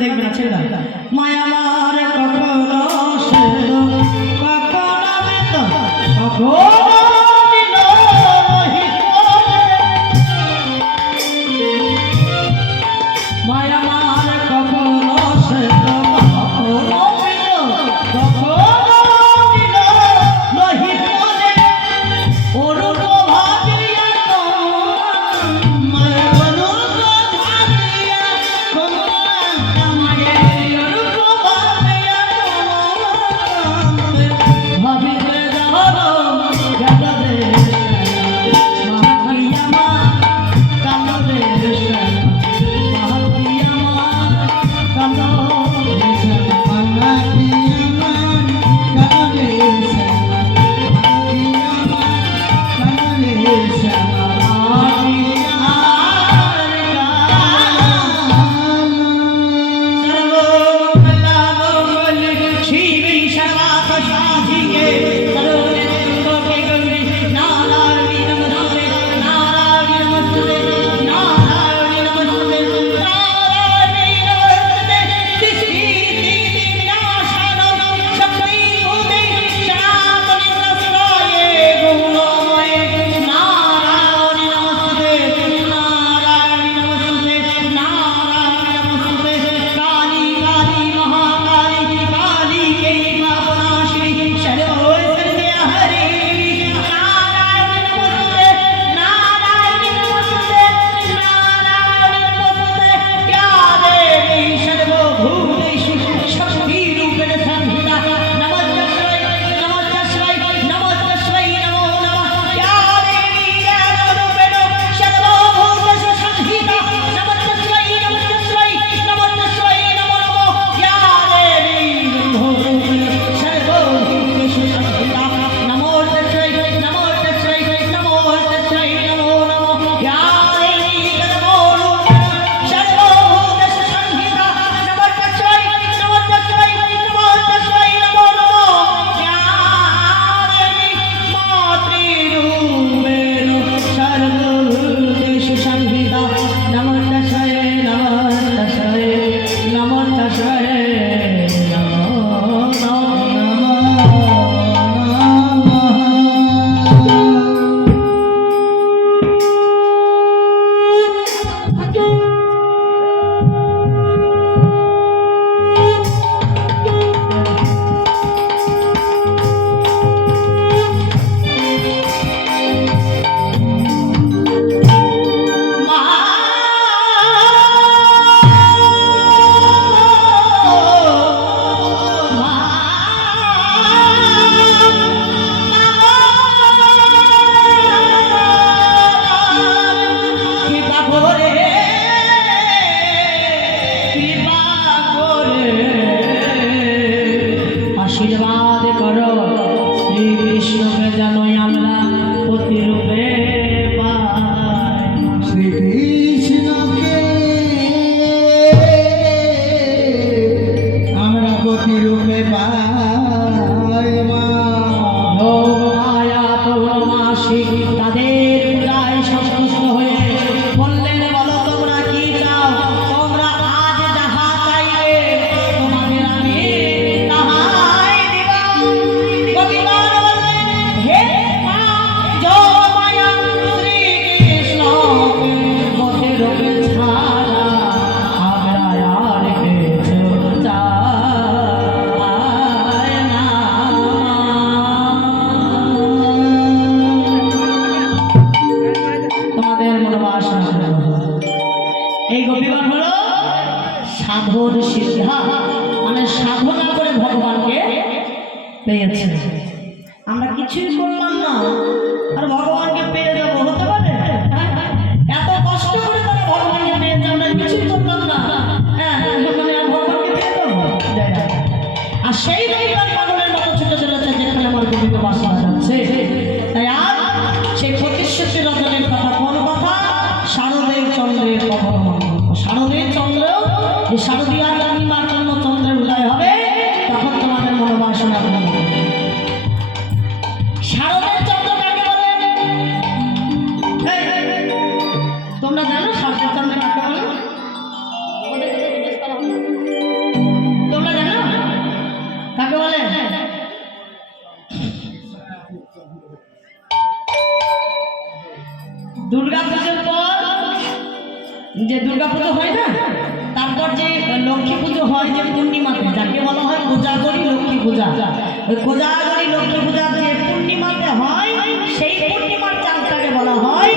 দেখবে না ছেড়ে দাও মায়া পেয়েছে। আমরা কিছুই করলাম না। আর ভগবানকে পেয়ে দুর্গা পুজোর পর যে দুর্গা পুজো হয় না, তারপর যে লক্ষ্মী পুজো হয় যে পূর্ণিমাতে, যাকে বলা হয় পূজা করি লক্ষ্মী পূজা। ওই কোজাগরী লক্ষ্মী পূজা যে পূর্ণিমাতে হয়, সেই পূর্ণিমার চাঁদটাকে বলা হয়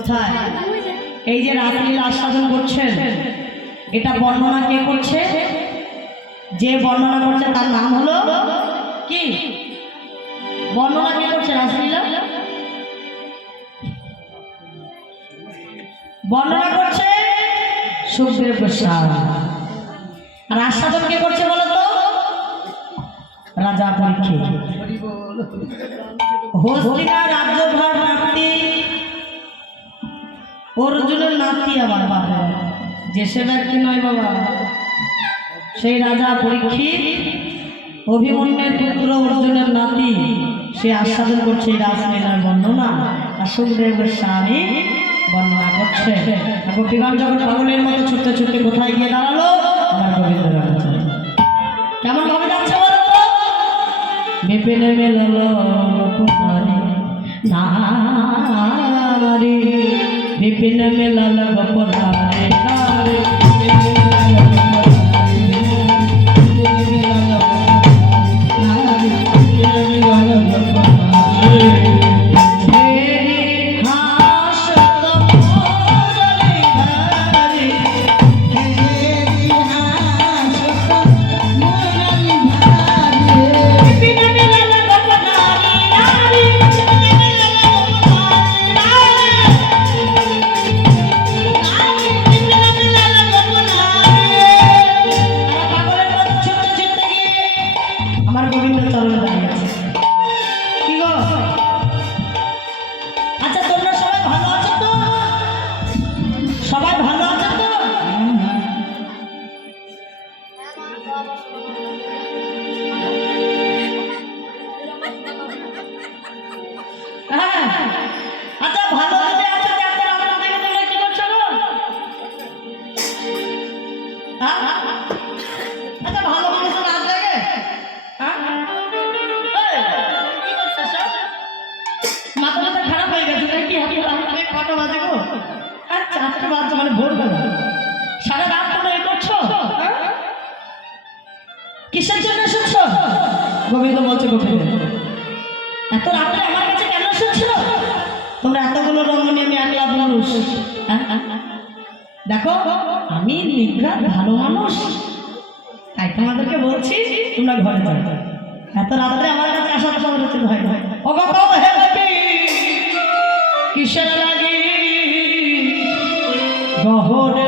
কোথায়? এই যে রাত্রির আস্বাদন করছেন, এটা বর্ণনা কে করছে? যে বর্ণনা করছে তার নাম হলো কি? বর্ণনা কে করছে রাসলীলা? বর্ণনা করছে সুখদেব আর আস্বাদন কে করছে বলো তো রাজা পরীক্ষিত। হস্তিনা রাজ্যভার অর্জুনের নাতি আমার বাবা যে সে ব্যক্তি নয় বাবা? সেই রাজা পরীক্ষিত অভিমন্যের পুত্র অর্জুনের নাতি। সে আস্বাদন করছে এই রাসলীলার বর্ণনা আর সুখদেব স্বামী বর্ণনা করছে। আর গোপীগঞ্জ যখন পাগলের মতো ছুটতে ছুটতে কোথায় গিয়ে দাঁড়াল? আমার গোবিন্দ কেমন ভাবে যাচ্ছে? বিপিন মিলল নারে বিপিন মিলল গোপনারে কিসের জন্য শুনছো? গোবিন্দ বলছে গোবিন্দ এত রাত্রে আমার কাছে কেন এসেছ তোমরা এতগুলো রমণী আমি একলা পুরুষ হ্যাঁ। দেখো আমি নিগ্রাত ভালো মানুষ। তাই তোমাদেরকে বলছি তোমরা ঘরে যাও। এত রাত্রে আমার কাছে আসা তোমাদের উচিত হয় না ও গতি, কিসের লাগে? গহরে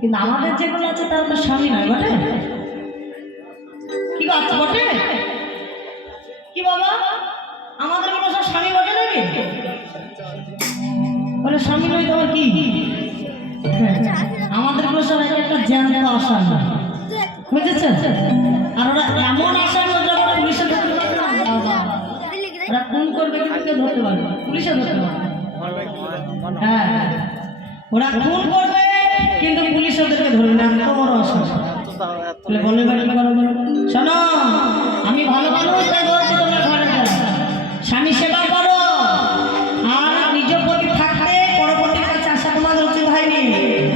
কিন্তু আমাদের যেগুলো আছে তারা তো স্বামী নয়, বটে? কি বাচ্চা বটে? কি বাবা? আমাদের কোনো সব স্বামী বটে নাকি? বলে, স্বামী নয় তোমার কি? আমাদের কোনো সব একটা আশা না বুঝেছেন? আর ওরা এমন ওরা পুলিশে ধরতে পারবে ওরা খুন করবে কিন্তু ধরতে পারবে পুলিশে ধরতে পারবে হ্যাঁ। ওরা খুন করবে, কিন্তু পুলিশ ওদেরকে ধরবে না। এত বড় আশা বলে বলে বলে বলে শোনো, আমি ভালো মানুষ, তাই বলছি তোমরা ঘরে স্বামী সেবা করো। আর নিজ প্রতি থাকতে পরবর্তীর কাছে আসা তোমাদের উচিত হয়নি।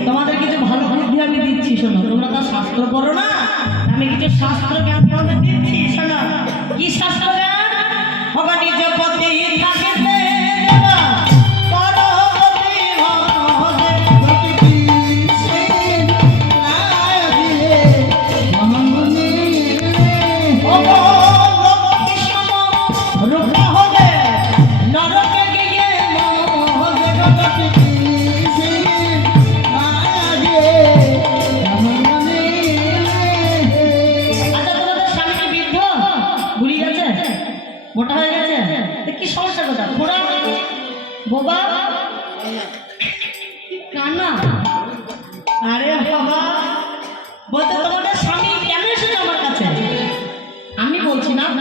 তোমাদের কিছু ভালো বুদ্ধি আমি দিচ্ছি, শোনো। তোমরা তো শাস্ত্র পড়ো না। আমি কিছু শাস্ত্র জ্ঞান তোমাদের দিচ্ছি, শোনো।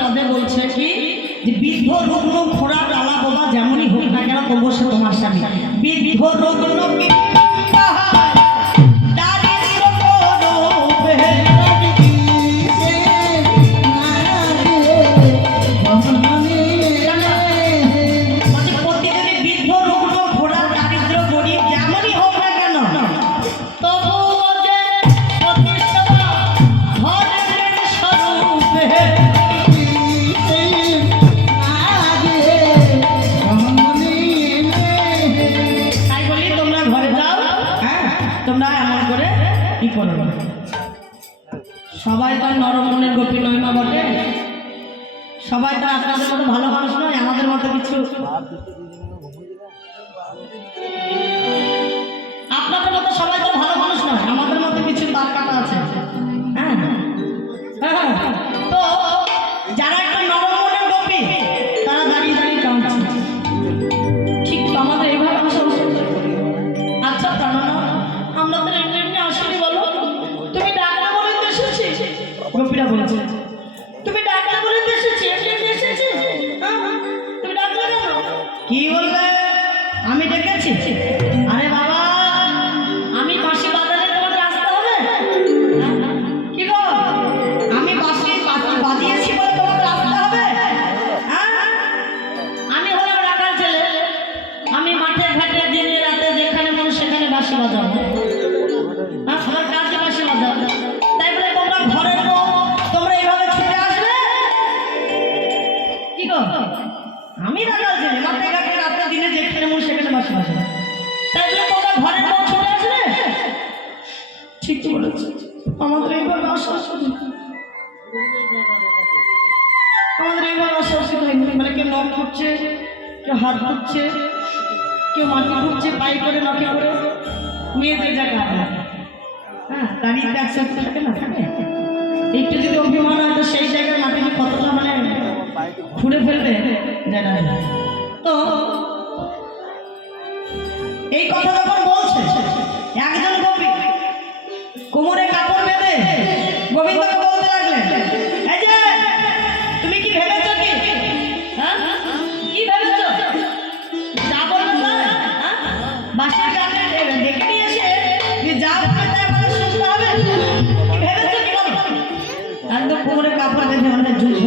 পদে বলছে কি? যে বৃদ্ধ রুগ্ন খোড়া ডালা বোবা যেমনই হোক না কেন তবু সে তোমার স্বামী। বৃদ্ধ রুগ্ন কিছু ঘর ঢুকছে, কেউ মাটি ঢুকছে পাই করে মাকে করে, মেয়েদের জায়গা হ্যাঁ দাঁড়িয়ে তো একসাথে থাকে না। একটু যদি অভিমান হয়, তো সেই জায়গায় মাটিকে কতটা মানে ঘুরে ফেলবে, জানা তো, এই কথা যখন কোমরে কাপড় বেঁধে অনেক যুদ্ধ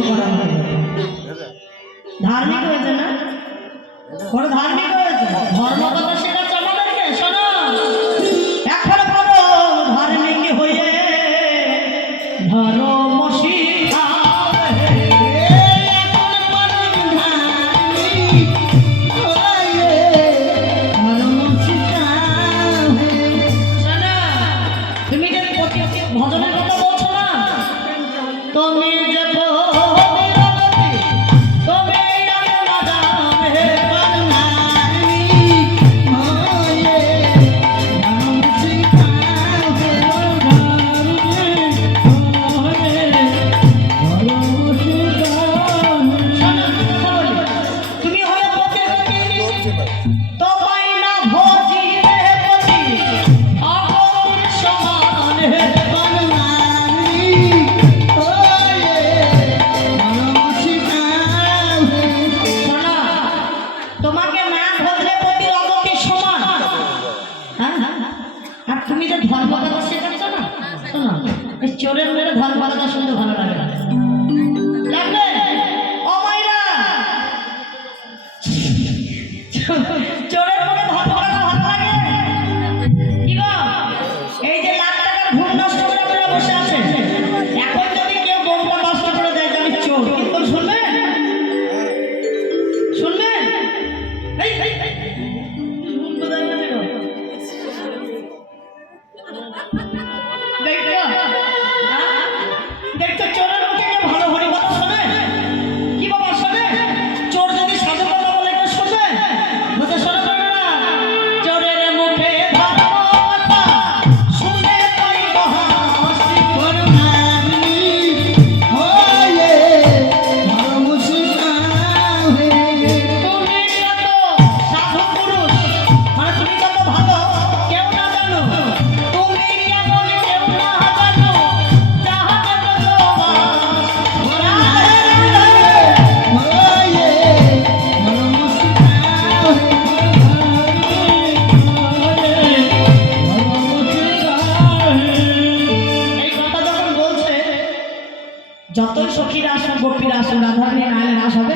যত সখীরা আসুন, গোপীরা আসুন রাধা নিয়ে নাহলে নাশ হবে।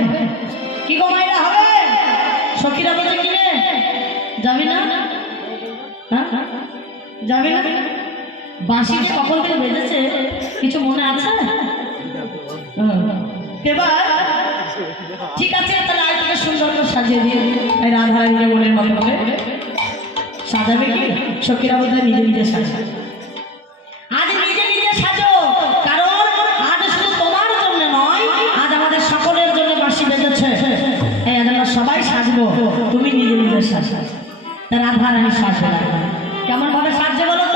কি গো মাইরা হবে? সখীরা বলছে, কি রে? যাবি না? হ্যাঁ? যাবি না? বাঁশি যে কখন থেকে বেজেছে, কিছু মনে আছে? এবার ঠিক আছে, তাহলে আর তোকে সুন্দর করে সাজিয়ে দিয়ে এই রাধা রানী বলে মনে হবে সাজাবে কি? সখীরা বোধ হয় নিজে নিজে সাজাবে। তার আধার রাধারানী সাজে কেমন ভাবে সাজে বলো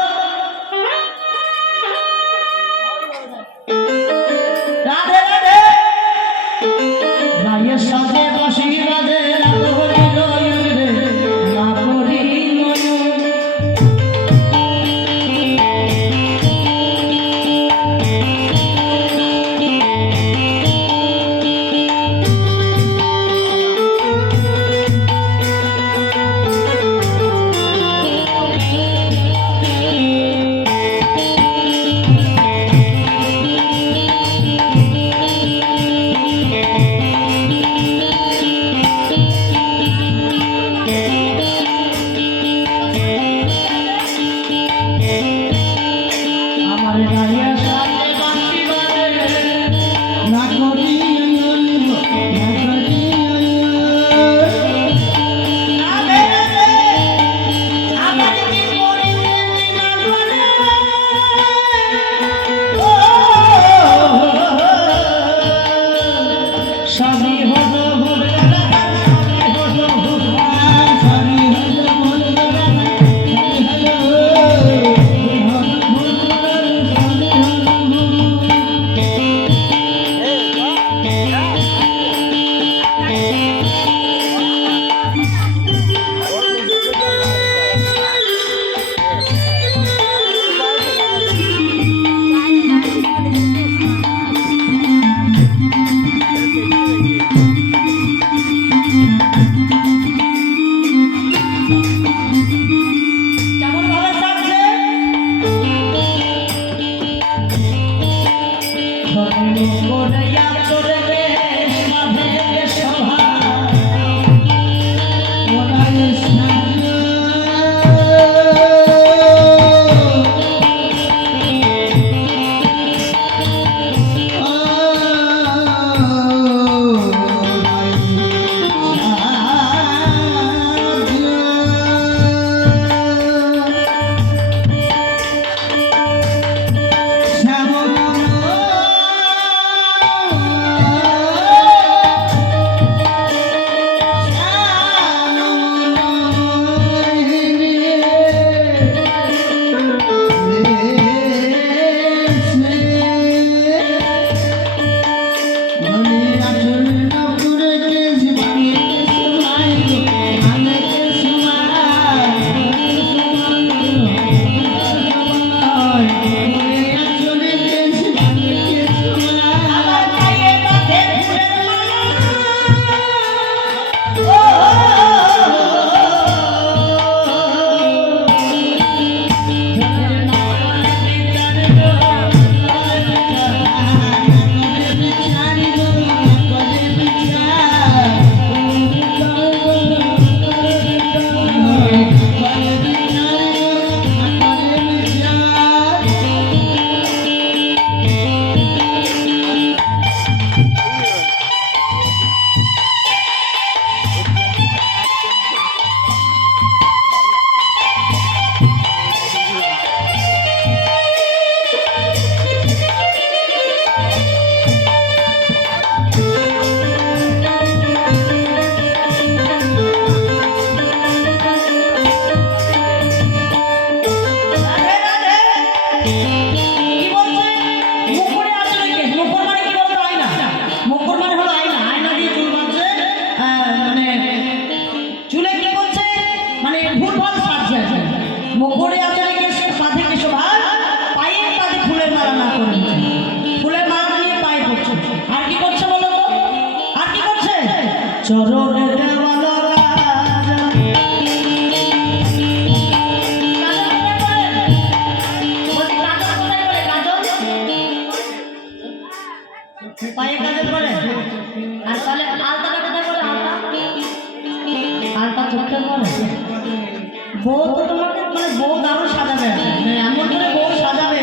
বউ দারুণ সাজাবে। মানে এমন করে বউ সাজাবে।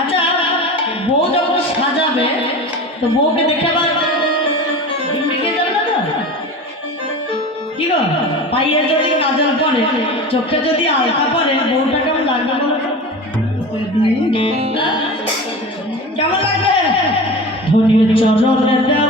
আচ্ছা বউ যখন সাজাবে, তো বউকে দেখে আবার কি গো? পাইয়ে যদি কাজল পরে, চোখে যদি আলতা পরে, বউটা কেমন লাগবে কেমন লাগবে? ধনির চরণে দেওয়া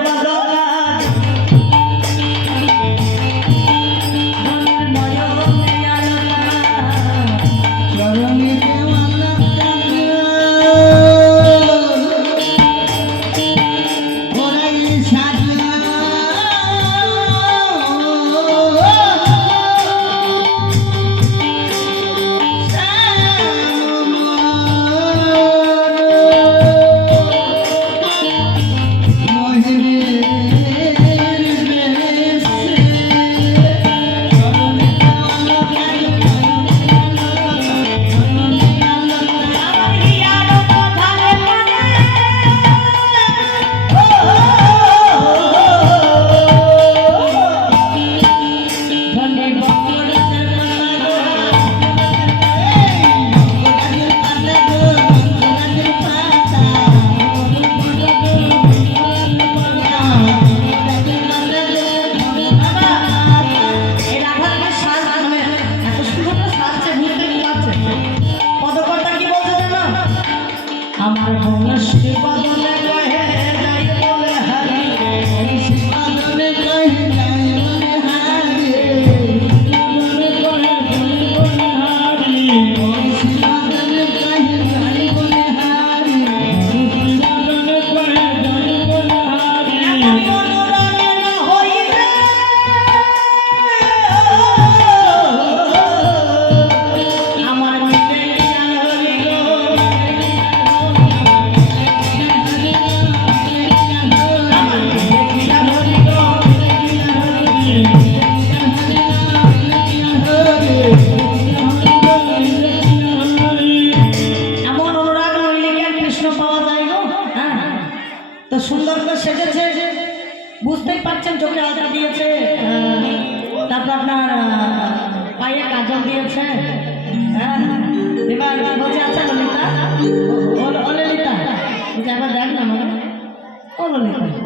বলনি বলনি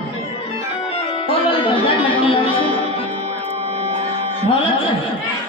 ভালো লাগছে ভালো লাগছে